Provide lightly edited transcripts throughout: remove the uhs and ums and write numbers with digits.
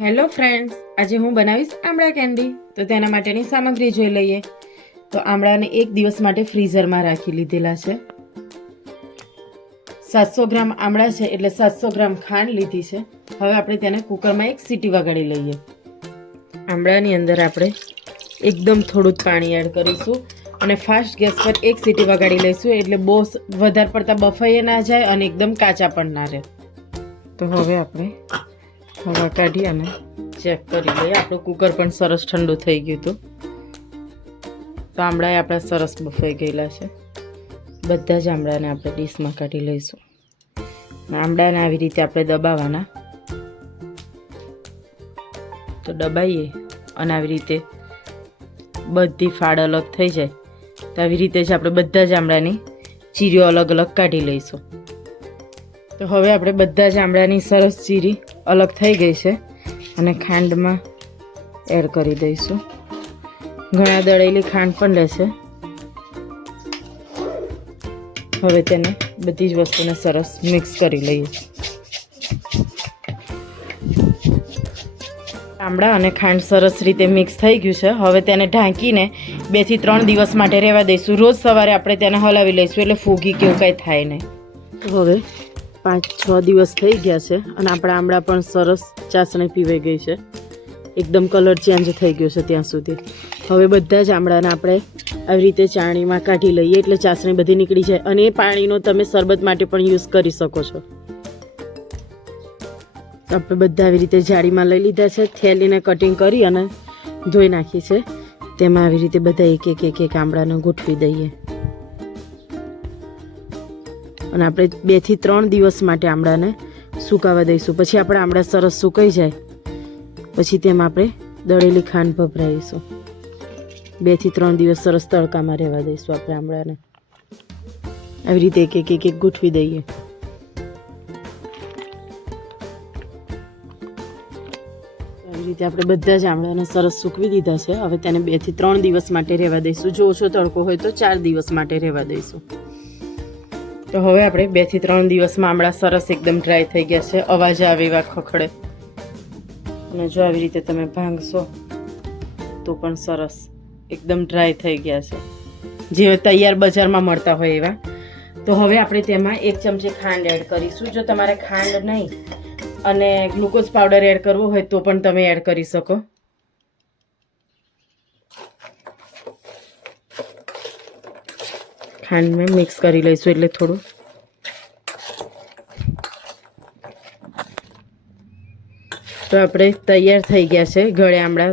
Hello friends, આજે હું બનાવીશ આમળા કેન્ડી. તો તેના માટેની સામગ્રી જોઈ લઈએ. તો આમળાને એક દિવસ માટે ફ્રીઝરમાં રાખી લીધેલા છે. 700 ગ્રામ આમળા છે એટલે 700 ગ્રામ ખાંડ લીધી છે. હવે આપણે તેને કુકરમાં એક સીટી વગાડી લઈએ. આમળાની અંદર આપણે એકદમ થોડું જ પાણી એડ કરીશું અને ફાસ્ટ ગેસ પર એક સીટી વગાડી લઈશું, એટલે બહુ વધારે પડતા બફાઈ ના જાય અને એકદમ કાચા પણ ના રહે. તો હવે આપણે હવા કાઢી અને ચેક કરી લઈએ. આપણું કુકર પણ સરસ ઠંડુ થઈ ગયું હતું. તો આમળા આપણા સરસ બફાઈ ગયેલા છે. બધા જ આમળાને આપણે ડીશમાં કાઢી લઈશું. આમળાને આવી રીતે આપણે દબાવવાના. તો દબાઈએ અને આવી રીતે બધી ફાડ અલગ થઈ જાય. તો આવી રીતે જ આપણે બધા જ આમળાની ચીરીઓ અલગ અલગ કાઢી લઈશું. તો હવે આપણે બધા જ આમળાની સરસ ચીરી અલગ થઈ ગઈ છે અને ખાંડમાં એડ કરી દઈશું. ઘણા દળેલી ખાંડ પણ લેશે. હવે તેને બધી જ વસ્તુને સરસ મિક્સ કરી લઈએ. આમળા અને ખાંડ સરસ રીતે મિક્સ થઈ ગયું છે. હવે તેને ઢાંકીને 2 થી 3 દિવસ માટે રહેવા દઈશું. રોજ સવારે આપણે તેને હલાવી લઈશું એટલે ફૂગી કે એવું કાંઈ થાય નહીં. હવે 5-6 દિવસ થઈ ગયા છે અને આપણા આમળા પણ સરસ ચાસણી પીવાઈ ગઈ છે. એકદમ કલર ચેન્જ થઈ ગયો છે ત્યાં સુધી. હવે બધા જ આમળાને આપણે આવી રીતે ચાણીમાં કાઢી લઈએ એટલે ચાસણી બધી નીકળી જાય. અને એ પાણીનો તમે શરબત માટે પણ યુઝ કરી શકો છો. આપણે બધા આવી રીતે જાળીમાં લઈ લીધા છે. થેલીને કટિંગ કરી અને ધોઈ નાખી છે. તેમાં આવી રીતે બધા એક આમળાને ગોઠવી દઈએ અને આપણે 2 થી 3 દિવસ માટે આમળાને સુકાવા દઈશું. પછી આપણે આમળા સરસ સુકાઈ જાય પછી તેમાં આપણે દળેલી ખાંડ ભભરાઈશું. 2 થી 3 દિવસ સરસ તડકામાં રહેવા દઈશું આપણે આમળાને. આવી રીતે એક ગોઠવી દઈએ. આવી રીતે આપણે બધા જ આમળાને સરસ સૂકવી દીધા છે. હવે તેને 2 થી 3 દિવસ માટે રહેવા દઈશું. જો ઓછો તડકો હોય તો 4 દિવસ માટે રહેવા દઈશું. તો હવે આપણે 2 થી 3 દિવસમાં આમળા સરસ એકદમ ડ્રાય થઈ ગયા છે. અવાજ આવે એવા ખખડે. અને જો આવી રીતે તમે ભાંગશો તો પણ સરસ એકદમ ડ્રાય થઈ ગયા છે, જે તૈયાર બજારમાં મળતા હોય એવા. તો હવે આપણે તેમાં 1 ચમચી ખાંડ એડ કરીશું. જો તમારે ખાંડ નહીં અને ગ્લુકોઝ પાવડર એડ કરવો હોય તો પણ તમે એડ કરી શકો. ખાંડ મેં મિક્સ કરી લઈશું એટલે થોડું. તો આપણે તૈયાર થઈ ગયા છે ગળે આમળા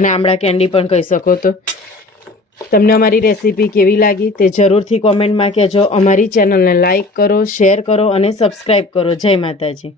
અને આમળા કેન્ડી પણ કહી શકો. તો તમને અમારી રેસીપી કેવી લાગી તે જરૂરથી કોમેન્ટમાં કહેજો. અમારી ચેનલને લાઈક કરો, શેર કરો અને સબસ્ક્રાઈબ કરો. જય માતાજી.